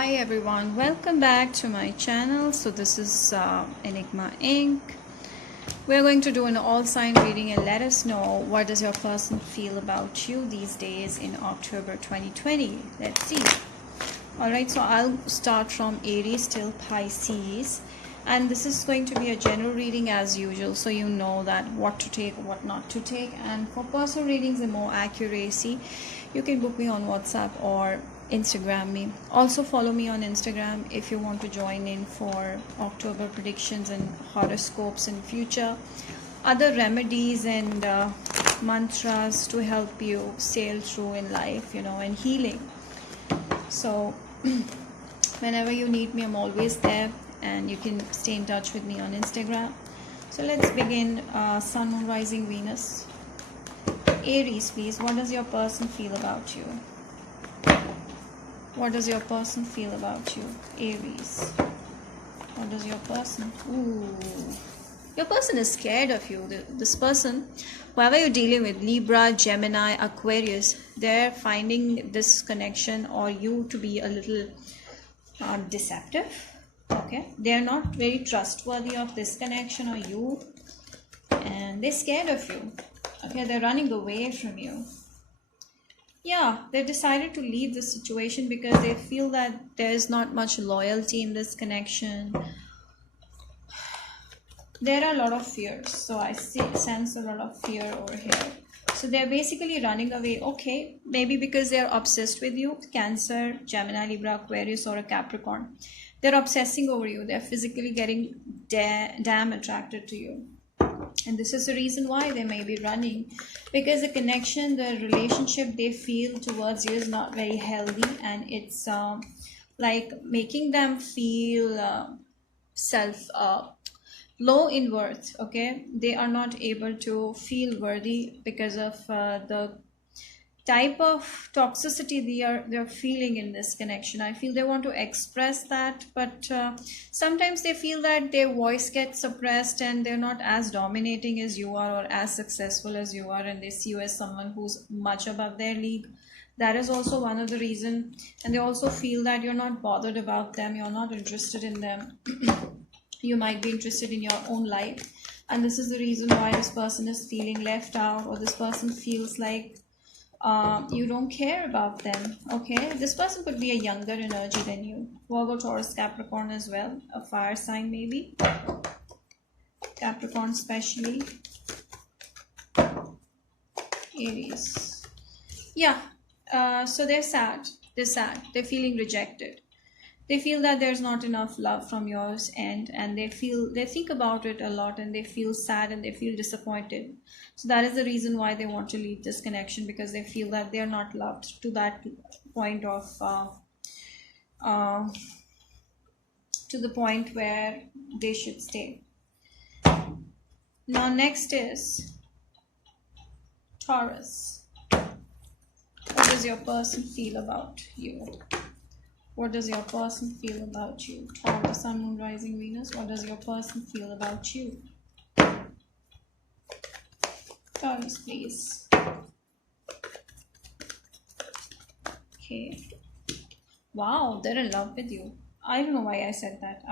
Hi everyone, welcome back to my channel. So this is Enigma Inc. We're going to do an all sign reading and let us know what does your person feel about you these days in October 2020. Let's see. Alright, so I'll start from Aries till Pisces, and this is going to be a general reading as usual, so you know that what to take, what not to take. And for personal readings and more accuracy, you can book me on WhatsApp or Instagram me. Also follow me on Instagram if you want to join in for October predictions and horoscopes in future, other remedies and mantras to help you sail through in life, and healing. So whenever you need me, I'm always there, and you can stay in touch with me on Instagram. So let's begin. Sun, Moon, Rising, Venus. Aries, please, what does your person feel about you? What does your person feel about you? Aries. What does your person? Your person is scared of you. This person, whoever you're dealing with, Libra, Gemini, Aquarius, they're finding this connection or you to be a little deceptive. Okay, they're not very trustworthy of this connection or you, and they're scared of you. Okay, they're running away from you. Yeah, they decided to leave this situation because they feel that there is not much loyalty in this connection. There are a lot of fears, so I sense a lot of fear over here. So they're basically running away. Okay, maybe because they're obsessed with you, Cancer, Gemini, Libra, Aquarius, or a Capricorn. They're obsessing over you. They're physically getting damn attracted to you. And this is the reason why they may be running, because the connection, the relationship they feel towards you is not very healthy, and it's like making them feel low in worth. Okay, they are not able to feel worthy because of the type of toxicity they're feeling in this connection. I feel they want to express that, but sometimes they feel that their voice gets suppressed and they're not as dominating as you are or as successful as you are, and they see you as someone who's much above their league. That is also one of the reason. And they also feel that you're not bothered about them, you're not interested in them. You might be interested in your own life, and this is the reason why this person is feeling left out, or this person feels like you don't care about them. Okay, this person could be a younger energy than you. Virgo, Taurus, Capricorn as well, a fire sign maybe, Capricorn especially, Aries. Yeah, so they're sad, they're feeling rejected. They feel that there's not enough love from yours end, and they think about it a lot, and they feel sad and they feel disappointed. So that is the reason why they want to leave this connection, because they feel that they're not loved to that point of to the point where they should stay. Now next is Taurus. What does your person feel about you? What does your person feel about you? Taurus, Sun, Moon, Rising, Venus. What does your person feel about you? Taurus, please. Okay. Wow, they're in love with you. I don't know why I said that.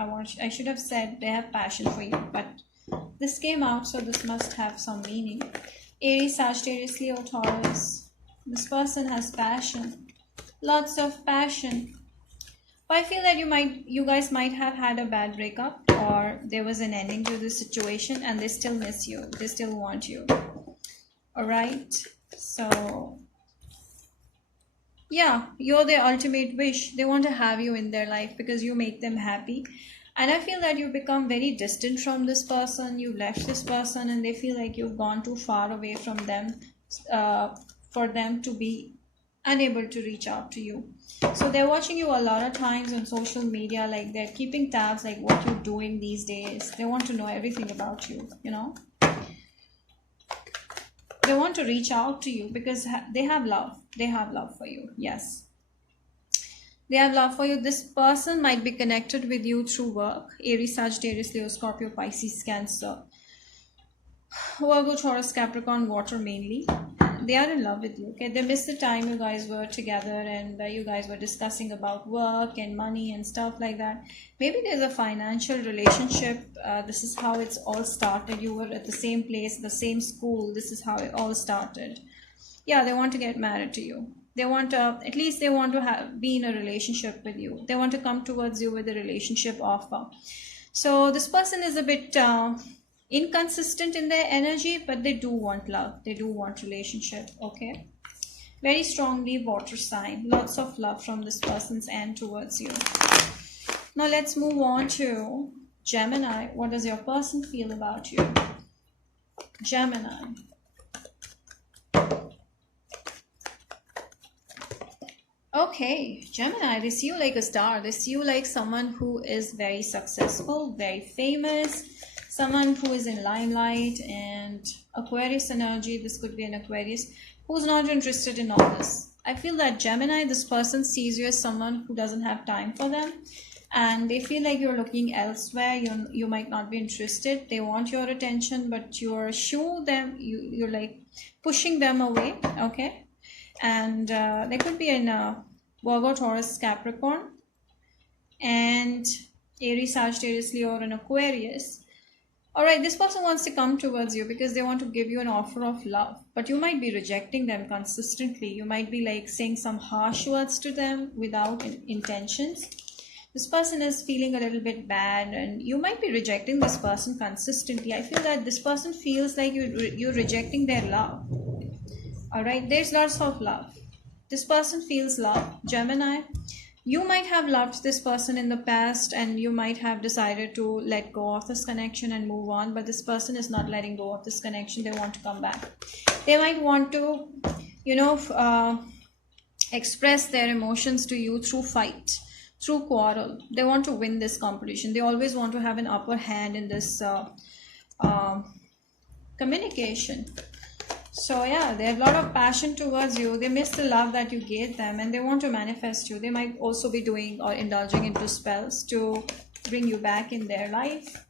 I should have said they have passion for you, but this came out, so this must have some meaning. Aries, Sagittarius, Leo, Taurus. This person has passion. Lots of passion. I feel that you guys might have had a bad breakup, or there was an ending to the situation, and they still miss you. They still want you. All right. So yeah, you're their ultimate wish. They want to have you in their life because you make them happy. And I feel that you become very distant from this person. You left this person, and they feel like you've gone too far away from them for them to be unable to reach out to you. So they're watching you a lot of times on social media, like they're keeping tabs, like what you're doing these days. They want to know everything about you. They want to reach out to you because they have love. They have love for you. Yes, they have love for you. This person might be connected with you through work. Aries, Sagittarius, Leo, Scorpio, Pisces, Cancer, Virgo, Taurus, Capricorn, water mainly. They are in love with you. Okay, they miss the time you guys were together and you guys were discussing about work and money and stuff like that. Maybe there's a financial relationship. This is how it's all started. You were at the same place, the same school. This is how it all started. Yeah, they want to get married to you. They want to, at least they want to be in a relationship with you. They want to come towards you with a relationship offer. So this person is a bit inconsistent in their energy, but they do want love. They do want relationship. Okay, very strongly water sign. Lots of love from this person's end towards you. Now let's move on to Gemini. What does your person feel about you? Gemini. Okay, Gemini, they see you like a star. They see you like someone who is very successful, very famous, someone who is in limelight. And Aquarius energy, this could be an Aquarius who's not interested in all this. I feel that Gemini, this person sees you as someone who doesn't have time for them, and they feel like you're looking elsewhere. You might not be interested. They want your attention, but you're you're like pushing them away. Okay, and they could be in Virgo, Taurus, Capricorn, and Aries, Sagittarius, Leo, or an Aquarius. All right, this person wants to come towards you because they want to give you an offer of love, but you might be rejecting them consistently. You might be like saying some harsh words to them without intentions. This person is feeling a little bit bad, and you might be rejecting this person consistently. I feel that this person feels like you're rejecting their love. All right, there's lots of love. This person feels love. Gemini, you might have loved this person in the past, and you might have decided to let go of this connection and move on, but this person is not letting go of this connection. They want to come back. They might want to, express their emotions to you through fight, through quarrel. They want to win this competition. They always want to have an upper hand in this communication. So yeah, they have a lot of passion towards you. They miss the love that you gave them, and they want to manifest you. They might also be doing or indulging into spells to bring you back in their life.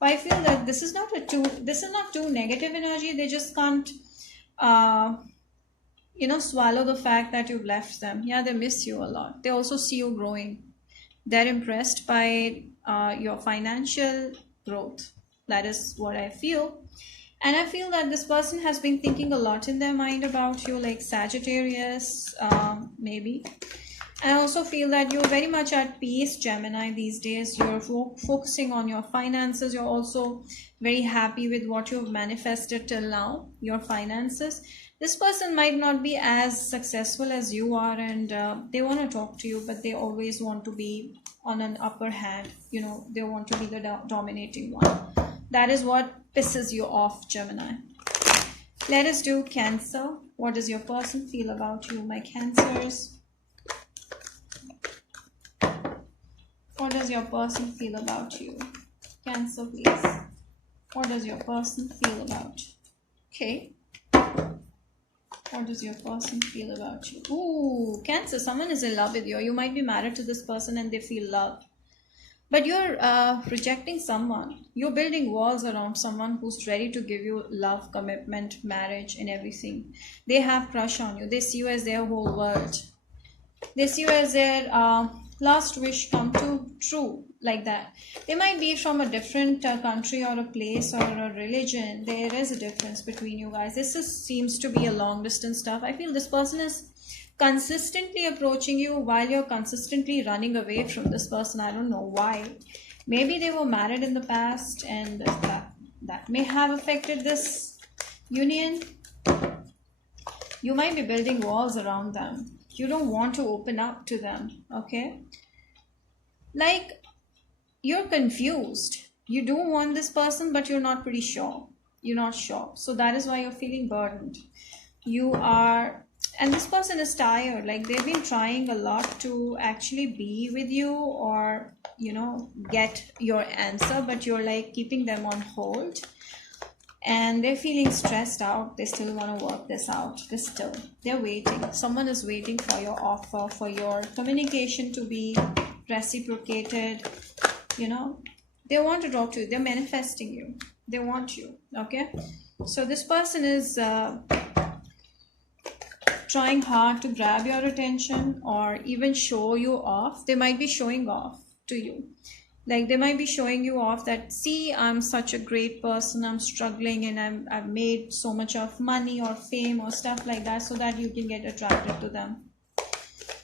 But I feel that this is not too negative energy. They just can't swallow the fact that you've left them. Yeah, they miss you a lot. They also see you growing. They're impressed by your financial growth. That is what I feel. And I feel that this person has been thinking a lot in their mind about you, like Sagittarius, maybe. And I also feel that you're very much at peace, Gemini, these days. You're focusing on your finances. You're also very happy with what you've manifested till now, your finances. This person might not be as successful as you are, and they want to talk to you, but they always want to be on an upper hand. They want to be the dominating one. That is what pisses you off, Gemini. Let us do Cancer. What does your person feel about you, my Cancers? What does your person feel about you? Cancer, please. What does your person feel about you? Okay. What does your person feel about you? Ooh, Cancer, someone is in love with you. You might be married to this person and they feel love. But you're rejecting someone. You're building walls around someone who's ready to give you love, commitment, marriage, and everything. They have crush on you. They see you as their whole world. They see you as their last wish come true, like that. They might be from a different country or a place or a religion. There is a difference between you guys. Seems to be a long distance stuff. I feel this person is consistently approaching you while you're consistently running away from this person. I don't know why. Maybe they were married in the past, and that may have affected this union. You might be building walls around them. You don't want to open up to them. Okay, like you're confused. You do want this person, but you're not pretty sure. You're not sure. So that is why you're feeling burdened. And this person is tired. Like they've been trying a lot to actually be with you or, get your answer, but you're like keeping them on hold. And they're feeling stressed out. They still want to work this out. They're waiting. Someone is waiting for your offer, for your communication to be reciprocated. They want to talk to you. They're manifesting you. They want you. Okay. So this person is trying hard to grab your attention or even show you off. They might be showing off to you. Like they might be showing you off that, see, I'm such a great person, I'm struggling, and I've made so much of money or fame or stuff like that, so that you can get attracted to them.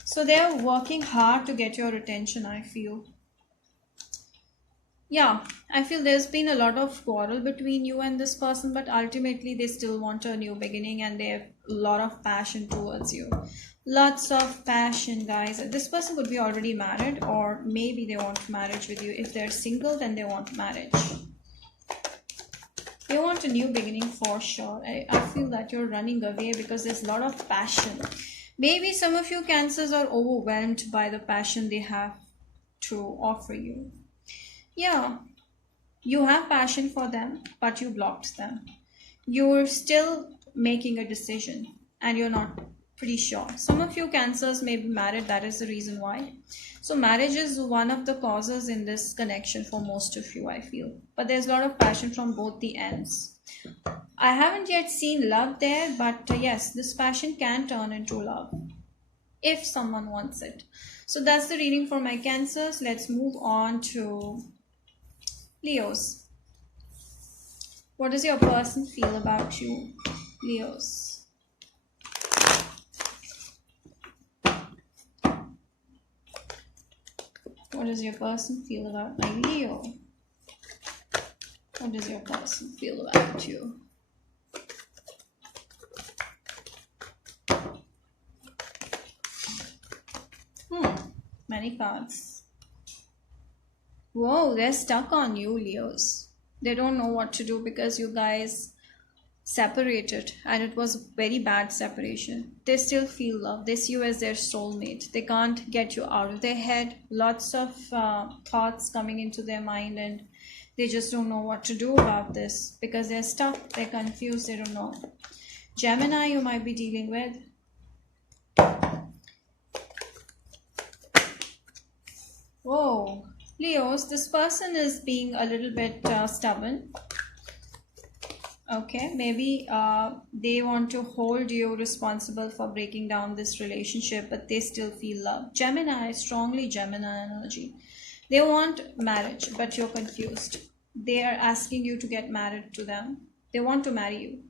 So they're working hard to get your attention, I feel. Yeah, I feel there's been a lot of quarrel between you and this person, but ultimately they still want a new beginning and they have a lot of passion towards you. Lots of passion, guys. This person could be already married, or maybe they want marriage with you. If they're single, then they want marriage. They want a new beginning for sure. I feel that you're running away because there's a lot of passion. Maybe some of you Cancers are overwhelmed by the passion they have to offer you. Yeah, you have passion for them, but you blocked them. You're still making a decision and you're not pretty sure. Some of you Cancers may be married, that is the reason why. So marriage is one of the causes in this connection for most of you, I feel. But there's a lot of passion from both the ends. I haven't yet seen love there, but yes, this passion can turn into love if someone wants it. So that's the reading for my Cancers. Let's move on to Leos. What does your person feel about you, Leos? What does your person feel about my Leo? What does your person feel about you? Many cards. Whoa, they're stuck on you, Leos. They don't know what to do because you guys separated and it was a very bad separation. They still feel love. They see you as their soulmate. They can't get you out of their head. Lots of thoughts coming into their mind and they just don't know what to do about this because they're stuck, they're confused, they don't know. Gemini you might be dealing with. Whoa, Leos, this person is being a little bit stubborn. Okay, maybe they want to hold you responsible for breaking down this relationship, but they still feel love. Gemini, strongly Gemini energy. They want marriage, but you're confused. They are asking you to get married to them. They want to marry you,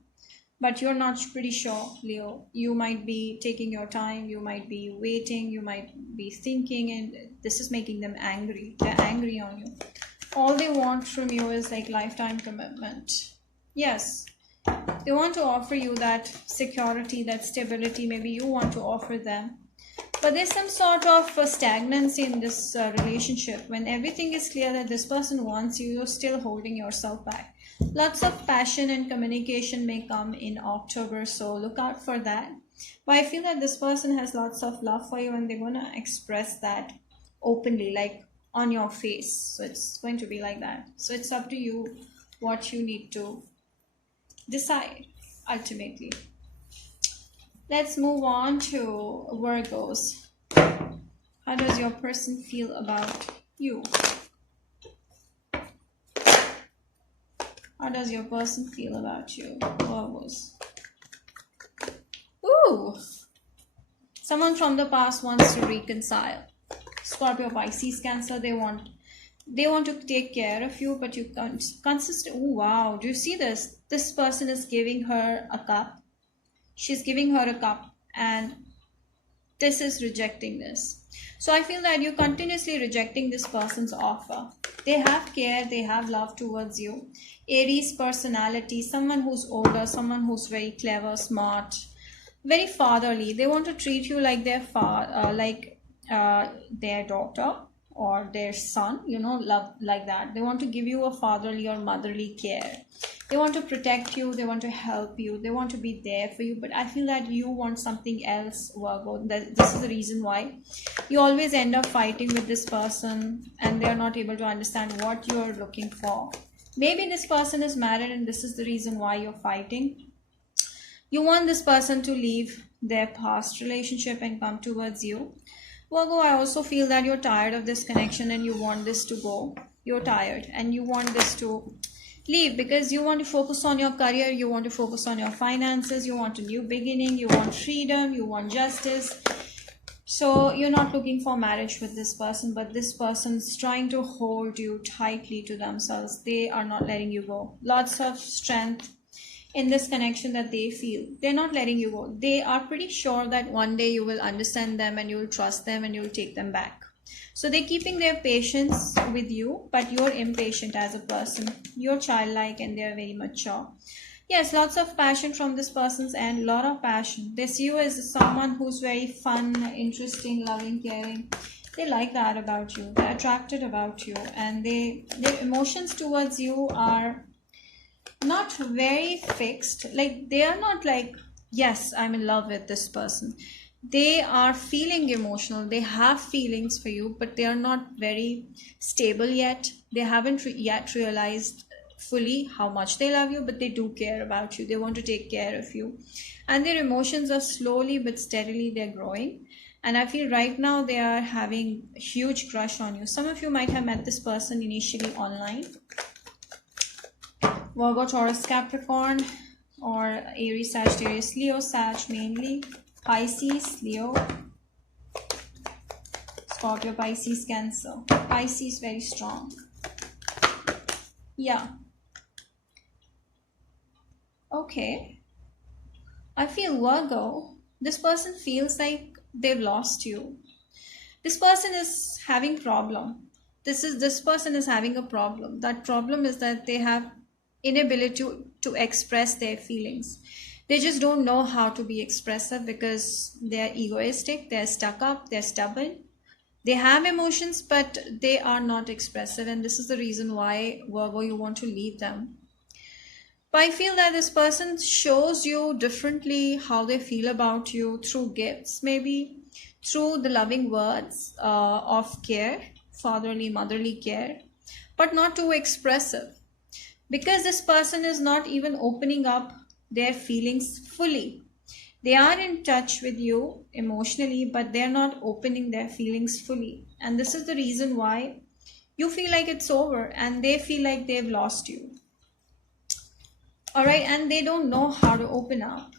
but you're not pretty sure, Leo. You might be taking your time, you might be waiting, you might be thinking, and this is making them angry. They're angry on you. All they want from you is like lifetime commitment. Yes, they want to offer you that security, that stability. Maybe you want to offer them. But there's some sort of stagnancy in this relationship. When everything is clear that this person wants you, you're still holding yourself back. Lots of passion and communication may come in October, so look out for that. But I feel that this person has lots of love for you and they're going to express that openly, like on your face. So it's going to be like that. So it's up to you what you need to decide ultimately. Let's move on to Virgos. How does your person feel about you? How does your person feel about you, Virgos? Ooh! Someone from the past wants to reconcile. Scorpio, Pisces, Cancer, they want to take care of you, but you can't consist. Oh wow, do you see this? This person is giving her a cup. She's giving her a cup and this is rejecting this. So I feel that you're continuously rejecting this person's offer. They have care, they have love towards you. Aries personality, someone who's older, someone who's very clever, smart, very fatherly. They want to treat you like their their daughter or their son, love like that. They want to give you a fatherly or motherly care. They want to protect you, they want to help you, they want to be there for you. But I feel that you want something else, Virgo. This is the reason why you always end up fighting with this person and they're not able to understand what you're looking for. Maybe this person is married and this is the reason why you're fighting. You want this person to leave their past relationship and come towards you. Virgo, I also feel that you're tired of this connection and you want this to go. You're tired and you want this to Leave because you want to focus on your career, you want to focus on your finances, you want a new beginning, you want freedom, you want justice. So you're not looking for marriage with this person, but this person's trying to hold you tightly to themselves. They are not letting you go. Lots of strength in this connection that they feel. They're not letting you go. They are pretty sure that one day you will understand them and you will trust them and you will take them back. So they're keeping their patience with you, but you're impatient as a person. You're childlike and they're very mature. Yes, lots of passion from this person's end, lot of passion. They see you as someone who's very fun, interesting, loving, caring. They like that about you. They're attracted about you, and their emotions towards you are not very fixed. Like they are not like, yes, I'm in love with this person. They are feeling emotional. They have feelings for you, but they are not very stable yet. They haven't yet realized fully how much they love you, but they do care about you. They want to take care of you, and their emotions are slowly but steadily they're growing. And I feel right now they are having a huge crush on you. Some of you might have met this person initially online. Virgo, Taurus, Capricorn, or Aries, Sagittarius, Leo, Sag mainly, Pisces, Leo, Scorpio, Pisces, Cancer. Pisces very strong. Yeah. Okay. I feel Virgo, this person feels like they've lost you. This person is having problem. This person is having a problem. That problem is that they have inability to express their feelings. They just don't know how to be expressive because they're egoistic, they're stuck up, they're stubborn. They have emotions, but they are not expressive, and this is the reason why, Virgo, you want to leave them. But I feel that this person shows you differently how they feel about you through gifts, maybe through the loving words of care, fatherly, motherly care, but not too expressive. Because this person is not even opening up their feelings fully. They are in touch with you emotionally, but they're not opening their feelings fully. And this is the reason why you feel like it's over and they feel like they've lost you. All right, and they don't know how to open up.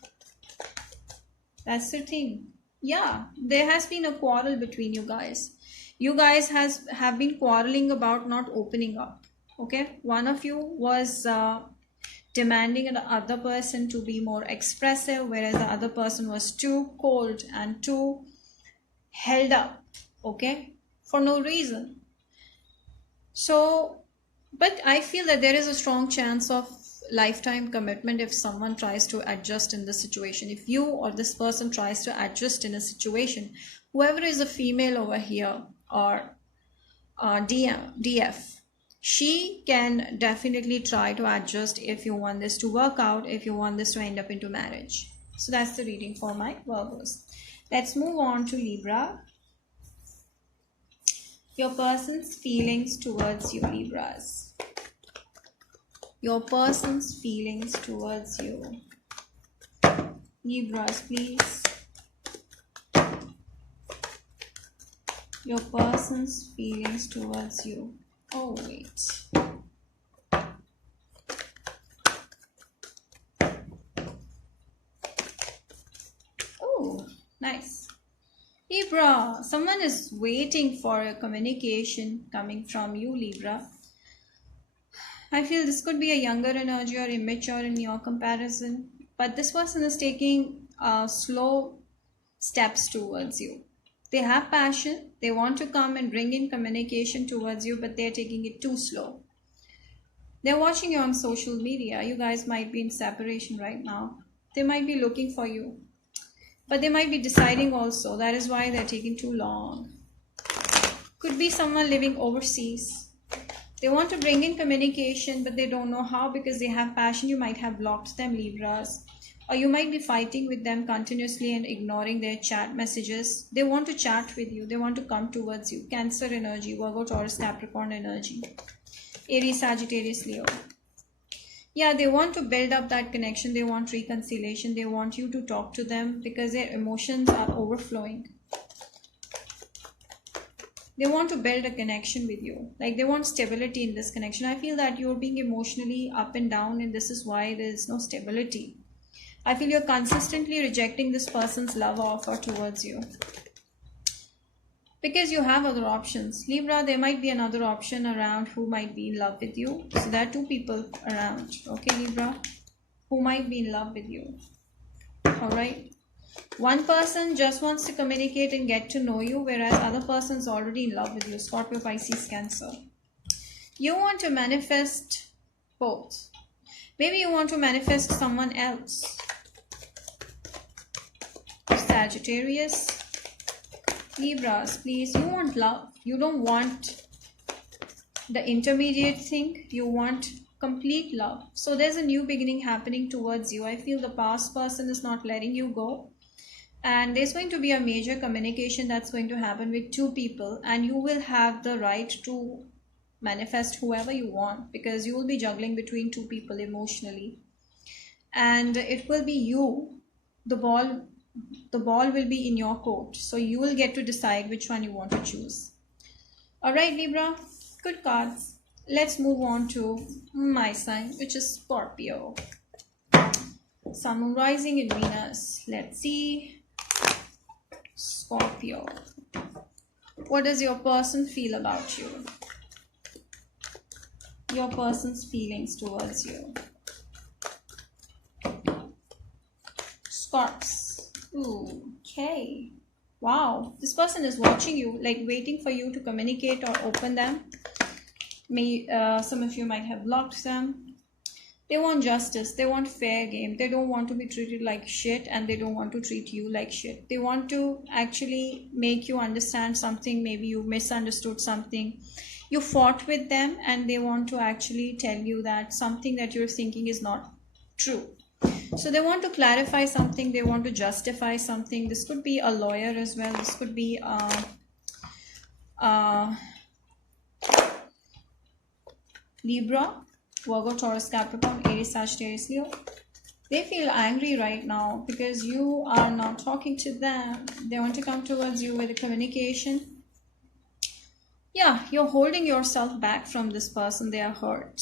That's the thing. Yeah, there has been a quarrel between you guys. You guys have been quarreling about not opening up. Okay, one of you was demanding the other person to be more expressive, whereas the other person was too cold and too held up. Okay, for no reason. So, but I feel that there is a strong chance of lifetime commitment if someone tries to adjust in the situation. If you or this person tries to adjust in a situation, whoever is a female over here or DF, she can definitely try to adjust if you want this to work out, if you want this to end up into marriage. So that's the reading for my Virgos. Let's move on to Libra. Your person's feelings towards you, Libras. Your person's feelings towards you. Libras, please. Your person's feelings towards you. Oh, wait. Oh, nice. Libra, someone is waiting for a communication coming from you, Libra. I feel this could be a younger energy or immature in your comparison, but this person is taking slow steps towards you. They have passion, they want to come and bring in communication towards you, but they're taking it too slow. They're watching you on social media. You guys might be in separation right now. They might be looking for you, but they might be deciding also. That is why they're taking too long. Could be someone living overseas. They want to bring in communication, but they don't know how because they have passion. You might have blocked them, Libras. Or you might be fighting with them continuously and ignoring their chat messages. They want to chat with you. They want to come towards you. Cancer energy, Virgo, Taurus, Capricorn energy. Aries, Sagittarius, Leo. Yeah, they want to build up that connection. They want reconciliation. They want you to talk to them because their emotions are overflowing. They want to build a connection with you. Like they want stability in this connection. I feel that you're being emotionally up and down, and this is why there's no stability. I feel you're consistently rejecting this person's love offer towards you because you have other options. Libra, there might be another option around who might be in love with you. So there are two people around, okay, Libra, who might be in love with you. All right. One person just wants to communicate and get to know you, whereas other person's already in love with you. Scorpio, Pisces, Cancer. You want to manifest both. Maybe you want to manifest someone else. Sagittarius. Libras, please. You want love. You don't want the intermediate thing. You want complete love. So there's a new beginning happening towards you. I feel the past person is not letting you go. And there's going to be a major communication that's going to happen with two people, and you will have the right to manifest whoever you want because you will be juggling between two people emotionally, and it will be you. The ball will be in your court, so you will get to decide which one you want to choose. All right, Libra, good cards. Let's move on to my sign, which is Scorpio. Sun, Moon, Rising in Venus. Let's see. Scorpio, what does your person feel about you? Your person's feelings towards you. Scorps. Okay. Wow. This person is watching you, like waiting for you to communicate or open them. Some of you might have blocked them. They want justice. They want fair game. They don't want to be treated like shit, and they don't want to treat you like shit. They want to actually make you understand something. Maybe you misunderstood something. You fought with them, and they want to actually tell you that something that you're thinking is not true. So they want to clarify something. They want to justify something. This could be a lawyer as well. This could be Libra, Virgo, Taurus, Capricorn, Aries, Sagittarius, Leo. They feel angry right now because you are not talking to them. They want to come towards you with a communication. Yeah, you're holding yourself back from this person. They are hurt.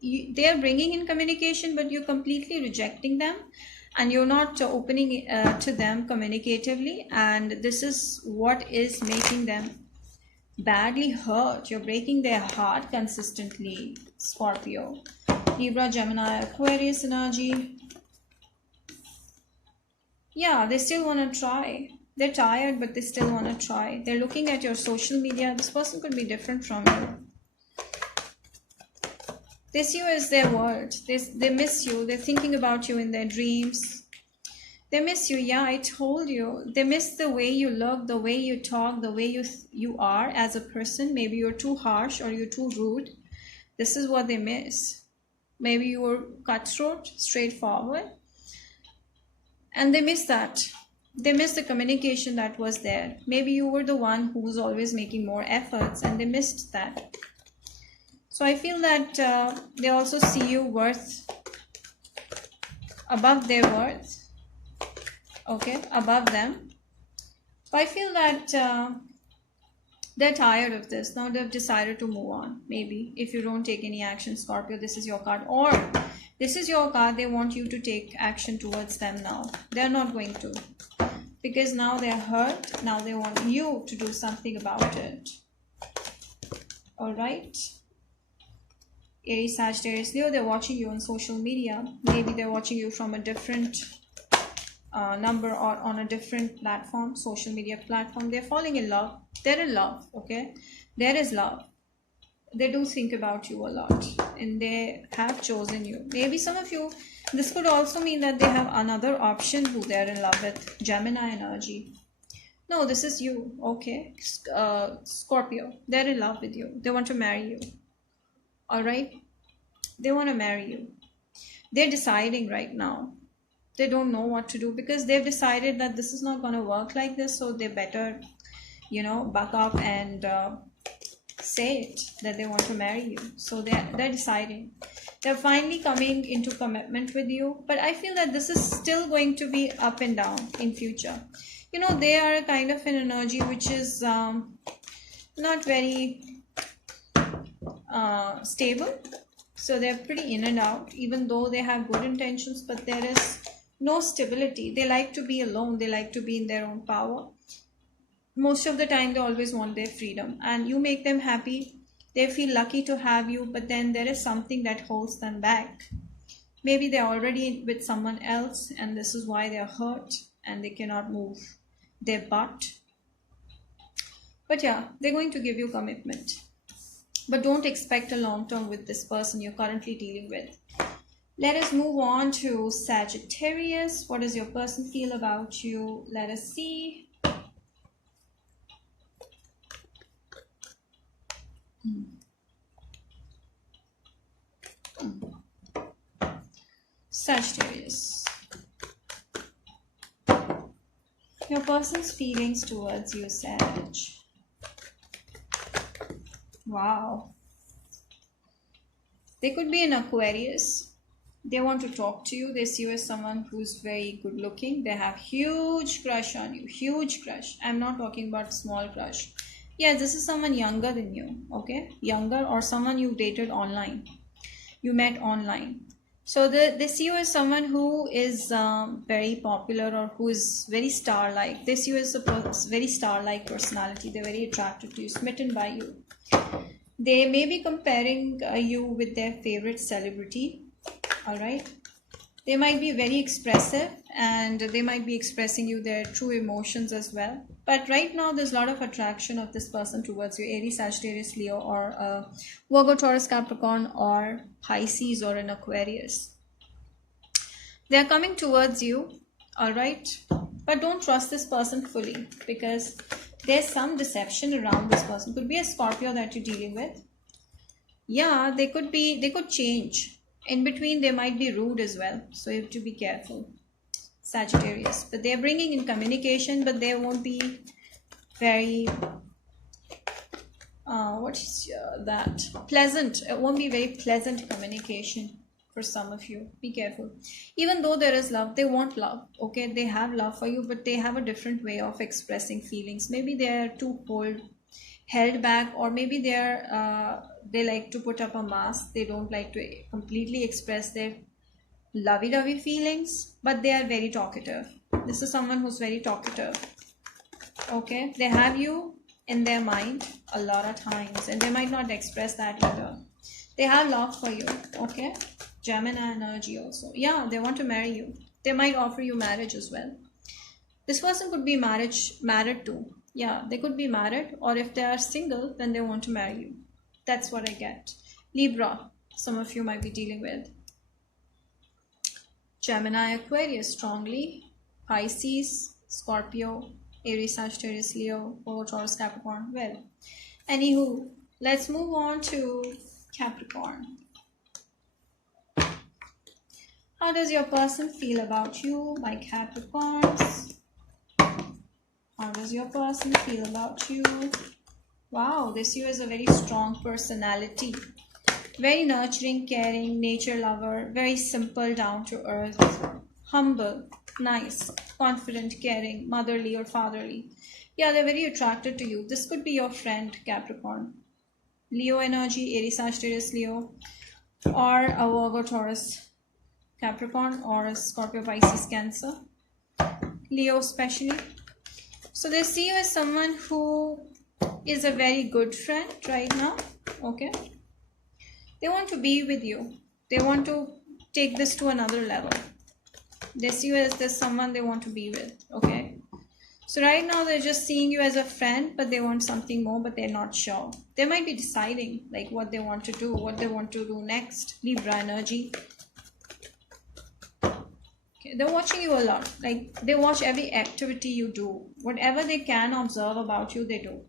They are bringing in communication, but you're completely rejecting them. And you're not opening to them communicatively. And this is what is making them badly hurt. You're breaking their heart consistently, Scorpio. Libra, Gemini, Aquarius energy. Yeah, they still want to try. They're tired, but they still want to try. They're looking at your social media. This person could be different from you. They see you as their world. They miss you. They're thinking about you in their dreams. They miss you. Yeah, I told you. They miss the way you look, the way you talk, the way you are as a person. Maybe you're too harsh or you're too rude. This is what they miss. Maybe you were cutthroat, straightforward. And they miss that. They miss the communication that was there. Maybe you were the one who was always making more efforts, and they missed that. So I feel that they also see you worth above their worth. Okay, above them. So I feel that they're tired of this. Now they've decided to move on. Maybe if you don't take any action, Scorpio, this is your card. Or this is your card. They want you to take action towards them now. They're not going to. Because now they're hurt. Now they want you to do something about it. Alright. Aries, Sagittarius, Leo, they're watching you on social media. Maybe they're watching you from a different number or on a different platform, social media platform. They're falling in love. They're in love, okay? There is love. They do think about you a lot, and they have chosen you. Maybe some of you, this could also mean that they have another option who they're in love with. Gemini energy. No, this is you, okay? Scorpio, they're in love with you. They want to marry you. All right? They want to marry you. They're deciding right now. They don't know what to do because they've decided that this is not going to work like this. So they better, buck up and say it that they want to marry you. So they're deciding. They're finally coming into commitment with you. But I feel that this is still going to be up and down in future. They are a kind of an energy which is not very stable. So they're pretty in and out, even though they have good intentions, but there is no stability. They like to be alone, they like to be in their own power. Most of the time, they always want their freedom, and you make them happy. They feel lucky to have you, but then there is something that holds them back. Maybe they're already with someone else, and this is why they're hurt and they cannot move their butt. But yeah, they're going to give you commitment. But don't expect a long term with this person you're currently dealing with. Let us move on to Sagittarius. What does your person feel about you? Let us see. Sagittarius. Your person's feelings towards you, Sag. Wow. They could be an Aquarius. They want to talk to you. They see you as someone who's very good looking. They have huge crush on you. Huge crush. I'm not talking about small crush. Yeah, this is someone younger than you. Okay? Younger, or someone you dated online. You met online. So they see you as someone who is very popular, or who is very star-like. They see you as a very star-like personality. They're very attracted to you, smitten by you. They may be comparing you with their favorite celebrity. All right. They might be very expressive, and they might be expressing you their true emotions as well. But right now, there's a lot of attraction of this person towards you. Aries, Sagittarius, Leo, or Virgo, Taurus, Capricorn, or Pisces, or an Aquarius. They're coming towards you. All right. But don't trust this person fully, because there's some deception around this person. Could be a Scorpio that you're dealing with. Yeah, they could change. In between, they might be rude as well. So you have to be careful. Sagittarius. But they're bringing in communication, but they won't be very, pleasant. It won't be very pleasant communication for some of you. Be careful. Even though there is love, they want love. Okay, they have love for you, but they have a different way of expressing feelings. Maybe they're too held back, or maybe they like to put up a mask. They don't like to completely express their lovey-dovey feelings, but they are very talkative. This is someone who's very talkative. Okay, they have you in their mind a lot of times, and they might not express that either. They have love for you. Okay, Gemini energy also. Yeah, they want to marry you. They might offer you marriage as well. This person could be married to. Yeah, they could be married, or if they are single, then they want to marry you. That's what I get. Libra, some of you might be dealing with. Gemini, Aquarius strongly. Pisces, Scorpio, Aries, Sagittarius, Leo, Virgo, Taurus, Capricorn. Well, anywho, let's move on to Capricorn. How does your person feel about you, my Capricorns? How does your person feel about you? Wow, this you is a very strong personality. Very nurturing, caring, nature lover, very simple, down to earth, humble, nice, confident, caring, motherly or fatherly. Yeah, they're very attracted to you. This could be your friend, Capricorn. Leo energy, Aries, Sagittarius, Leo, or a Virgo, Taurus, Capricorn, or a Scorpio, Pisces, Cancer. Leo especially. So they see you as someone who is a very good friend right now. Okay. They want to be with you. They want to take this to another level. They see you as this someone they want to be with. Okay. So right now they're just seeing you as a friend, but they want something more, but they're not sure. They might be deciding like what they want to do, what they want to do next. Libra energy. They're watching you a lot. Like they watch every activity you do. Whatever they can observe about you, they do.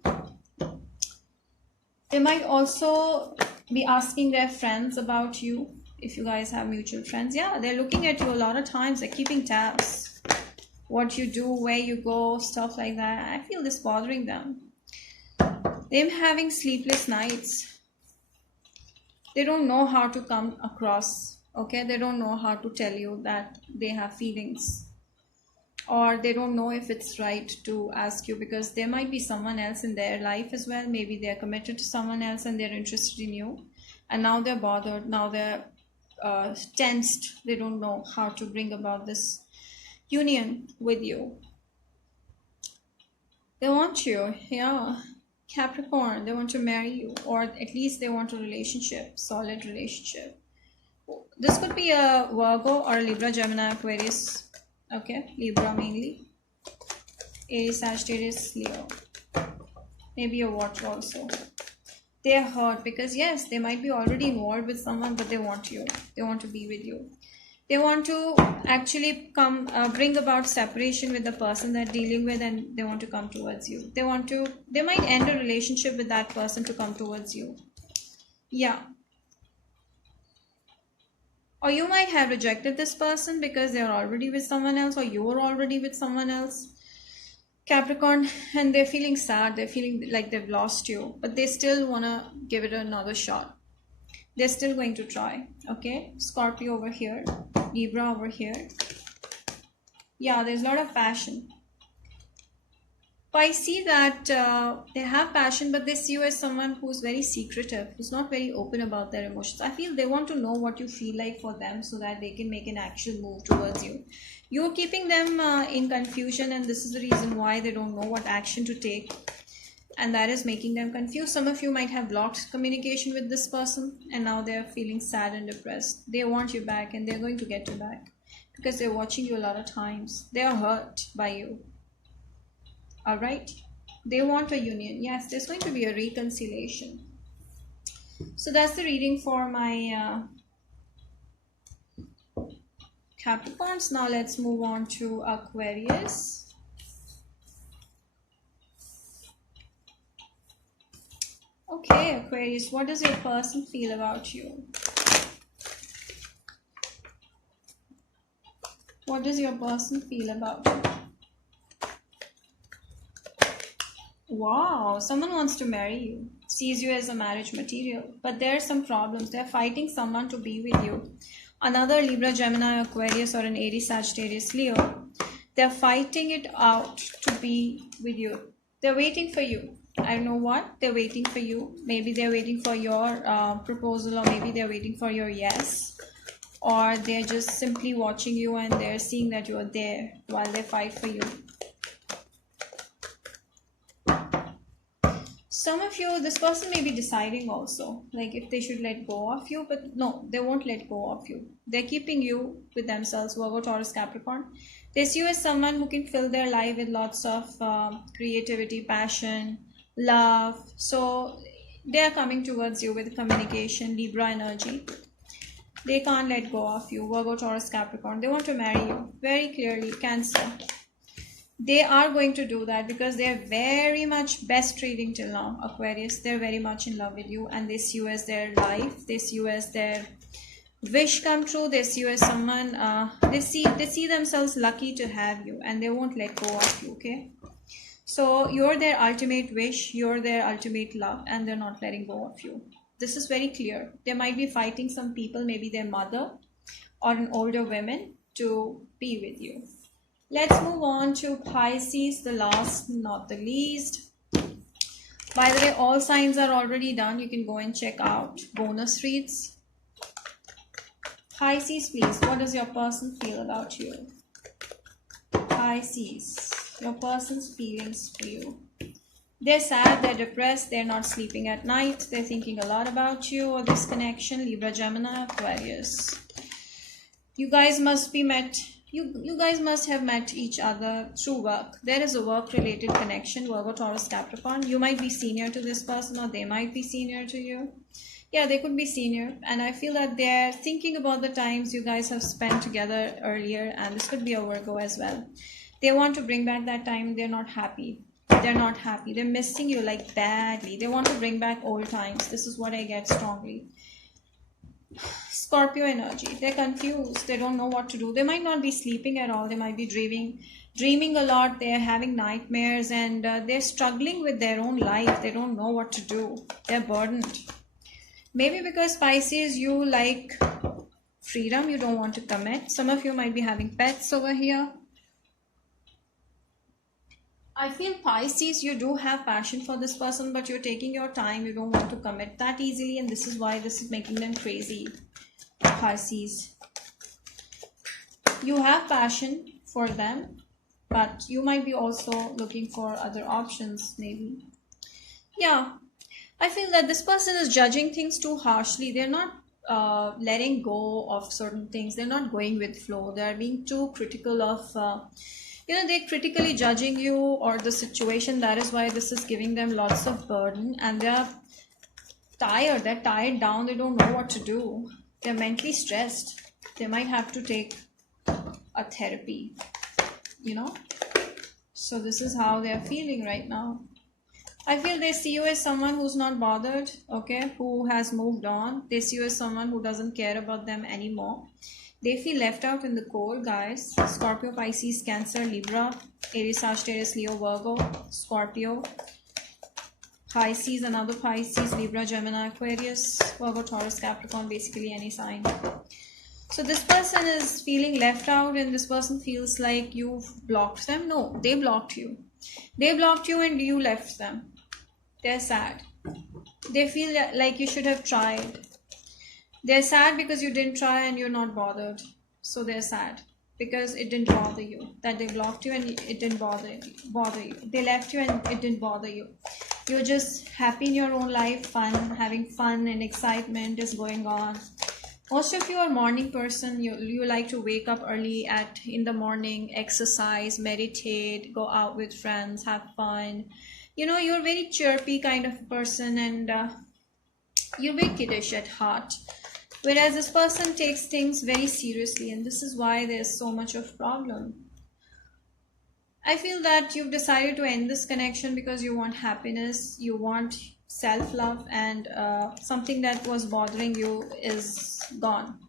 They might also be asking their friends about you. If you guys have mutual friends, yeah, they're looking at you a lot of times. They're keeping tabs. What you do, where you go, stuff like that. I feel this bothering them. Them having sleepless nights. They don't know how to come across. Okay, they don't know how to tell you that they have feelings. or they don't know if it's right to ask you, because there might be someone else in their life as well. Maybe they're committed to someone else and they're interested in you, and now they're bothered, now they're tensed. They don't know how to bring about this union with you. They want you, yeah. Capricorn, they want to marry you, or at least they want a relationship, solid relationship. This could be a Virgo or a Libra, Gemini, Aquarius. Okay, Libra mainly. Aries, Sagittarius, Leo. Maybe a Watch also. They're hurt because yes, they might be already involved with someone, but they want you. They want to be with you. They want to actually bring about separation with the person they're dealing with, and they want to come towards you. They might end a relationship with that person to come towards you. Yeah. Or you might have rejected this person because they're already with someone else, or you're already with someone else, Capricorn, and they're feeling sad. They're feeling like they've lost you, but they still want to give it another shot. They're still going to try. Okay, Scorpio over here, Libra over here. Yeah, there's a lot of passion. But I see that they have passion, but they see you as someone who's very secretive, who's not very open about their emotions. I feel they want to know what you feel like for them so that they can make an actual move towards you. You're keeping them in confusion, and this is the reason why they don't know what action to take. And that is making them confused. Some of you might have blocked communication with this person, and now they're feeling sad and depressed. They want you back, and they're going to get you back because they're watching you a lot of times. They are hurt by you. All right, they want a union. Yes, there's going to be a reconciliation. So that's the reading for my Capricorns. Now let's move on to Aquarius. Okay, Aquarius, what does your person feel about you? What does your person feel about you? Wow, someone wants to marry you, sees you as a marriage material, but there are some problems. They're fighting someone to be with you. Another Libra, Gemini, Aquarius, or an Aries, Sagittarius, Leo. They're fighting it out to be with you. They're waiting for you. I don't know what. They're waiting for you. Maybe they're waiting for your proposal, or maybe they're waiting for your yes. Or they're just simply watching you and they're seeing that you're there while they fight for you. Some of you, this person may be deciding also, like if they should let go of you, but no, they won't let go of you. They're keeping you with themselves, Virgo, Taurus, Capricorn. They see you as someone who can fill their life with lots of creativity, passion, love. So they are coming towards you with communication, Libra energy. They can't let go of you, Virgo, Taurus, Capricorn. They want to marry you very clearly, Cancer. They are going to do that because they're very much best trading till now, Aquarius. They're very much in love with you, and they see you as their life. They see you as their wish come true. They see you as someone, they see themselves lucky to have you, and they won't let go of you, okay? So you're their ultimate wish, you're their ultimate love, and they're not letting go of you. This is very clear. They might be fighting some people, maybe their mother or an older woman, to be with you. Let's move on to Pisces, the last not the least. By the way, all signs are already done. You can go and check out bonus reads. Pisces, please, what does your person feel about you? Pisces, your person's feelings for you. They're sad, they're depressed, they're not sleeping at night, they're thinking a lot about you or this connection, Libra, Gemini, Aquarius. You guys must be met. You guys must have met each other through work. There is a work-related connection, Virgo, Taurus, Capricorn. You might be senior to this person, or they might be senior to you. Yeah, they could be senior. And I feel that they're thinking about the times you guys have spent together earlier, and this could be a Virgo as well. They want to bring back that time. They're not happy. They're not happy. They're missing you like badly. They want to bring back old times. This is what I get strongly. Scorpio energy. They're confused. They don't know what to do. They might not be sleeping at all. They might be dreaming a lot. They're having nightmares, and they're struggling with their own life. They don't know what to do. They're burdened. Maybe because Pisces, you like freedom. You don't want to commit. Some of you might be having pets over here. I feel Pisces, you do have passion for this person, but you're taking your time. You don't want to commit that easily, and this is why this is making them crazy. Pisces, you have passion for them, but you might be also looking for other options, maybe. Yeah, I feel that this person is judging things too harshly. They're not letting go of certain things. They're not going with flow. They're being too critical of they're critically judging you or the situation. That is why this is giving them lots of burden, and they're tired down. They don't know what to do. They're mentally stressed. They might have to take a therapy, you know. So this is how they're feeling right now. I feel they see you as someone who's not bothered, okay, who has moved on. They see you as someone who doesn't care about them anymore. They feel left out in the cold, guys. Scorpio, Pisces, Cancer, Libra, Aries, Sagittarius, Leo, Virgo, Scorpio, Pisces, another Pisces, Libra, Gemini, Aquarius, Virgo, Taurus, Capricorn, basically any sign. So this person is feeling left out, and this person feels like you've blocked them. No, they blocked you. They blocked you and you left them. They're sad. They feel like you should have tried. They're sad because you didn't try and you're not bothered. So they're sad because it didn't bother you. That they blocked you and it didn't bother you. They left you and it didn't bother you. You're just happy in your own life, having fun and excitement is going on. Most of you are morning person. You like to wake up early in the morning, exercise, meditate, go out with friends, have fun. You're a very chirpy kind of person, and you're very kiddish at heart. Whereas this person takes things very seriously, and this is why there's so much of problem. I feel that you've decided to end this connection because you want happiness, you want self-love, and something that was bothering you is gone.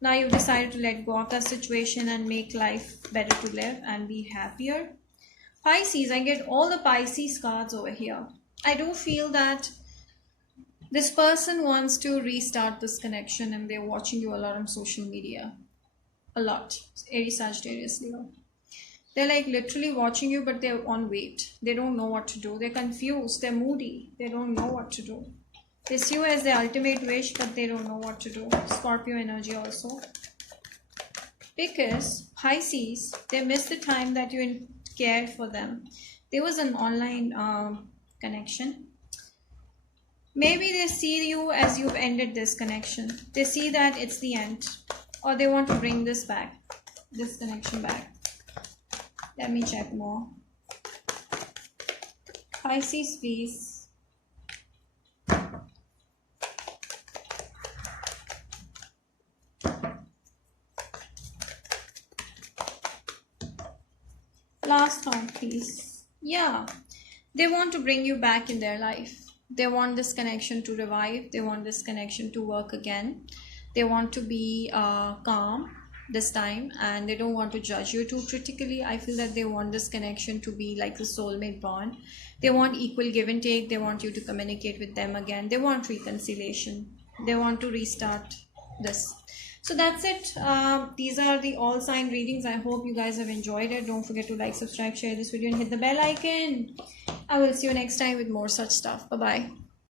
Now you've decided to let go of that situation and make life better to live and be happier. Pisces, I get all the Pisces cards over here. I do feel that this person wants to restart this connection, and they're watching you a lot on social media. A lot. Aries, Sagittarius, Leo. They're like literally watching you, but they're on wait. They don't know what to do. They're confused. They're moody. They don't know what to do. They see you as the ultimate wish, but they don't know what to do. Scorpio energy also. Because Pisces, they miss the time that you cared for them. There was an online connection. Maybe they see you as you've ended this connection. They see that it's the end. Or they want to bring this connection back. Let me check more. Pisces, peace. Last one, please. Yeah. They want to bring you back in their life. They want this connection to revive. They want this connection to work again. They want to be calm this time, and they don't want to judge you too critically. I feel that they want this connection to be like a soulmate bond. They want equal give and take. They want you to communicate with them again. They want reconciliation. They want to restart this. So that's it. These are the all sign readings. I hope you guys have enjoyed it. Don't forget to like, subscribe, share this video, and hit the bell icon. I will see you next time with more such stuff. Bye bye.